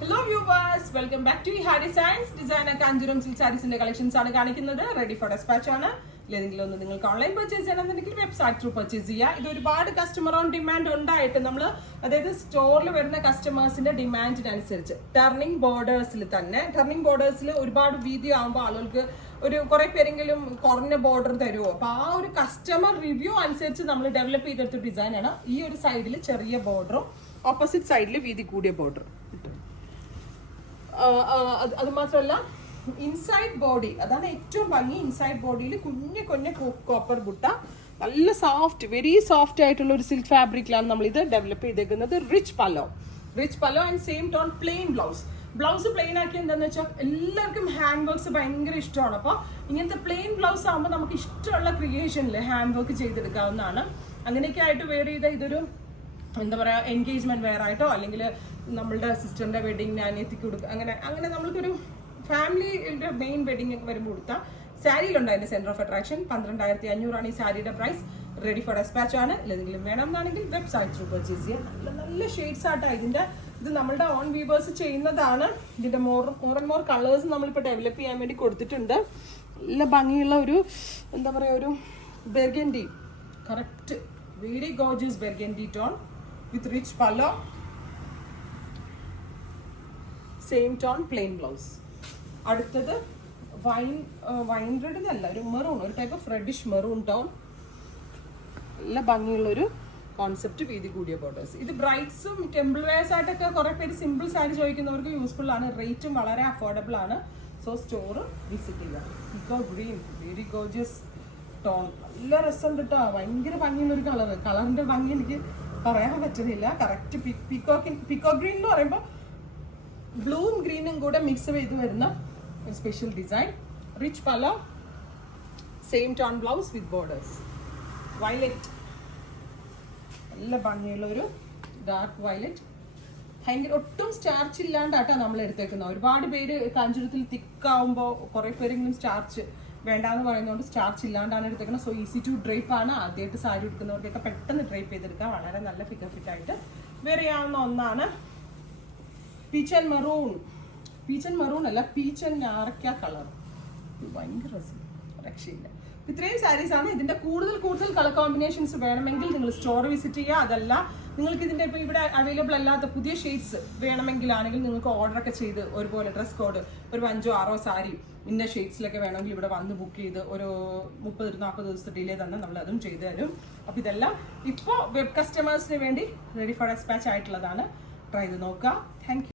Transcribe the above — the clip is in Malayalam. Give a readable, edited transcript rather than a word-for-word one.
Hello viewers, welcome back to Hari Science. Designer Kanjuram silk sarees inde collections aanu kanikkunnathu. Ready for dispatch aanu. ഇല്ലെങ്കിലും ഒന്ന് നിങ്ങൾക്ക് ഓൺലൈൻ പർച്ചേസ് ചെയ്യണമെന്നുണ്ടെങ്കിൽ വെബ്സൈറ്റ് ത്രൂ പർച്ചേസ് ചെയ്യുക. ഇത് ഒരുപാട് കസ്റ്റമർ ഓൺ ഡിമാൻഡ് ഉണ്ടായിട്ട് നമ്മൾ അതായത് സ്റ്റോറിൽ വരുന്ന കസ്റ്റമേഴ്സിന്റെ ഡിമാൻഡിനനുസരിച്ച് ടർണിംഗ് ബോർഡേഴ്സിൽ ഒരുപാട് വീതി ആകുമ്പോൾ ആളുകൾക്ക് ഒരു കുറെ പേരെങ്കിലും കുറഞ്ഞ ബോർഡർ തരുമോ, അപ്പൊ ആ ഒരു കസ്റ്റമർ റിവ്യൂ അനുസരിച്ച് നമ്മൾ ഡെവലപ്പ് ചെയ്തെടുത്ത ഡിസൈനാണ്. ഈ ഒരു സൈഡിൽ ചെറിയ ബോർഡറും ഓപ്പോസിറ്റ് സൈഡിൽ വീതി കൂടിയ ബോർഡർ. അത് മാത്രമല്ല ഇൻസൈഡ് ബോഡി, അതാണ് ഏറ്റവും ഭംഗി. ഇൻസൈഡ് ബോഡിയിൽ കുഞ്ഞു കോപ്പർ ബുട്ട, നല്ല സോഫ്റ്റ്, വെരി സോഫ്റ്റ് ആയിട്ടുള്ള ഒരു സിൽക്ക് ഫാബ്രിക്കിലാണ് നമ്മൾ ഇത് ഡെവലപ്പ് ചെയ്തേക്കുന്നത്. Rich pallu and same tone plain blouse plain ആക്കി എന്താന്ന് വെച്ചാൽ എല്ലാവർക്കും ഹാൻഡ് വർക്ക്സ് ഭയങ്കര ഇഷ്ടമാണ്. അപ്പോൾ ഇങ്ങനത്തെ പ്ലെയിൻ ബ്ലൗസ് ആകുമ്പോൾ നമുക്ക് ഇഷ്ടമുള്ള ക്രിയേഷനിൽ ഹാൻഡ് വർക്ക് ചെയ്തെടുക്കാവുന്നതാണ്. അങ്ങനെയൊക്കെ ആയിട്ട് വെയർ ചെയ്ത ഇതൊരു എന്താ പറയുക, എൻഗേജ്മെന്റ് വെയർ ആയിട്ടോ അല്ലെങ്കിൽ നമ്മളുടെ സിസ്റ്ററിന്റെ വെഡിങ്ങിന് അനിയത്തിക്ക് കൊടുക്കുക, അങ്ങനെ നമ്മൾക്കൊരു ഫാമിലിയുടെ മെയിൻ വെഡിങ് ഒക്കെ വരുമ്പോൾ കൊടുത്താൽ സാരിയിലുണ്ട് അതിന്റെ സെന്റർ ഓഫ് അട്രാക്ഷൻ. 12,500 ഈ സാരിയുടെ പ്രൈസ്. റെഡി ഫോർ ഡെസ്പാച്ച് ആണ്. എന്തെങ്കിലും വേണമെന്നാണെങ്കിൽ വെബ്സൈറ്റ് ത്രൂ പർച്ചേസ് ചെയ്യാം. നല്ല ഷെയ്ഡ്സ് ആട്ടോ ഇത് നമ്മളുടെ ഓൺ വീവേഴ്സ് ചെയ്യുന്നതാണ്. ഇതിന്റെ മോർ ആൻഡ് മോർ കളേഴ്സ് നമ്മളിപ്പോൾ ഡെവലപ്പ് ചെയ്യാൻ വേണ്ടി കൊടുത്തിട്ടുണ്ട്. നല്ല ഭംഗിയുള്ള ഒരു എന്താ പറയുക, ഒരു burgundy, correct very gorgeous burgundy tone with rich pallu, same tone plain blouse. അടുത്തത് വൈൻ റെഡ് അല്ല, ഒരു മെറൂൺ, ഒരു type of reddish maroon tone. നല്ല ഭംഗിയുള്ളൊരു കോൺസെപ്റ്റ്, വീതി കൂടിയ ബോർഡേഴ്സ്. ഇത് ബ്രൈഡ്സും ടെമ്പിൾ വെയർസ് ആയിട്ടൊക്കെ കുറെ പേര് സിമ്പിൾ സാരി ചോദിക്കുന്നവർക്ക് യൂസ്ഫുൾ ആണ്. റേറ്റും വളരെ അഫോർഡബിൾ ആണ്. സോ സ്റ്റോർ വിസിറ്റ് ചെയ്യുക. പിക്കോ ഗ്രീൻ, വെരി ഗോർജിയസ് ടോൺ, നല്ല രസമുണ്ട് കേട്ടോ. ഭയങ്കര ഭംഗിയുള്ളൊരു കളറിന്റെ ഭംഗി എനിക്ക് പറയാൻ പറ്റുന്നില്ല. കറക്റ്റ് പിക്കോ ഗ്രീൻ എന്ന് പറയുമ്പോൾ ബ്ലൂവും ഗ്രീനും കൂടെ മിക്സ് ചെയ്ത് വരുന്ന ഒരു special design. Rich pallu, same tone blouse with borders. Violet, നല്ല ഭംഗിയുള്ള ഒരു ഡാർക്ക് വയലറ്റ്. ഭയങ്കര ഒട്ടും സ്റ്റാർച്ച് ഇല്ലാണ്ടാട്ടാ നമ്മൾ എടുത്തേക്കുന്നത്. ഒരുപാട് പേര് കാഞ്ചുരത്തിൽ തിക്കാവുമ്പോൾ കുറെ പേരെങ്കിലും സ്റ്റാർച്ച് വേണ്ടാന്ന് പറയുന്നതുകൊണ്ട് സ്റ്റാർച്ച് ഇല്ലാണ്ടാണ് എടുത്തേക്കുന്നത്. സോ ഈസി ടു ഡ്രൈപ്പ് ആണ്. ആദ്യമായിട്ട് സാരി എടുക്കുന്നവർക്കൊക്കെ പെട്ടെന്ന് ഡ്രൈപ്പ് ചെയ്തെടുക്കാം. വളരെ നല്ല ഫിറ്റ് ആയിട്ട് വേറെ ചെയ്യാവുന്ന ഒന്നാണ്. പീച്ച് ആൻഡ് മെറൂൺ അല്ല, പീച്ച് ആൻഡ് ഞാറക്ക കളർ. ഭയങ്കര രസം, രക്ഷയില്ല. ഇത്രയും സാരീസ് ആണ്. ഇതിന്റെ കൂടുതൽ കളർ കോമ്പിനേഷൻസ് വേണമെങ്കിൽ നിങ്ങൾ സ്റ്റോർ വിസിറ്റ് ചെയ്യുക. അതല്ല നിങ്ങൾക്ക് ഇതിന്റെ ഇപ്പോൾ ഇവിടെ അവൈലബിൾ അല്ലാത്ത പുതിയ ഷെയ്ഡ്സ് വേണമെങ്കിലാണെങ്കിൽ നിങ്ങൾക്ക് ഓർഡർ ഒക്കെ ചെയ്ത് ഒരുപോലെ ഡ്രസ് കോഡ് ഒരു 5-6 സാരി ഇന്ന ഷെയ്ഡ്സിലൊക്കെ വേണമെങ്കിൽ ഇവിടെ വന്ന് ബുക്ക് ചെയ്ത് ഒരു 30-40 ദിവസത്തെ ഡിലേ തന്നെ നമ്മൾ അതും ചെയ്തു തരും. അപ്പോൾ ഇതെല്ലാം ഇപ്പോൾ വെബ് കസ്റ്റമേഴ്സിന് വേണ്ടി റെഡി ഫോർ ഡെസ്പാച്ച് ആയിട്ടുള്ളതാണ്. ട്രൈ ചെയ്ത് നോക്കുക. Thank you.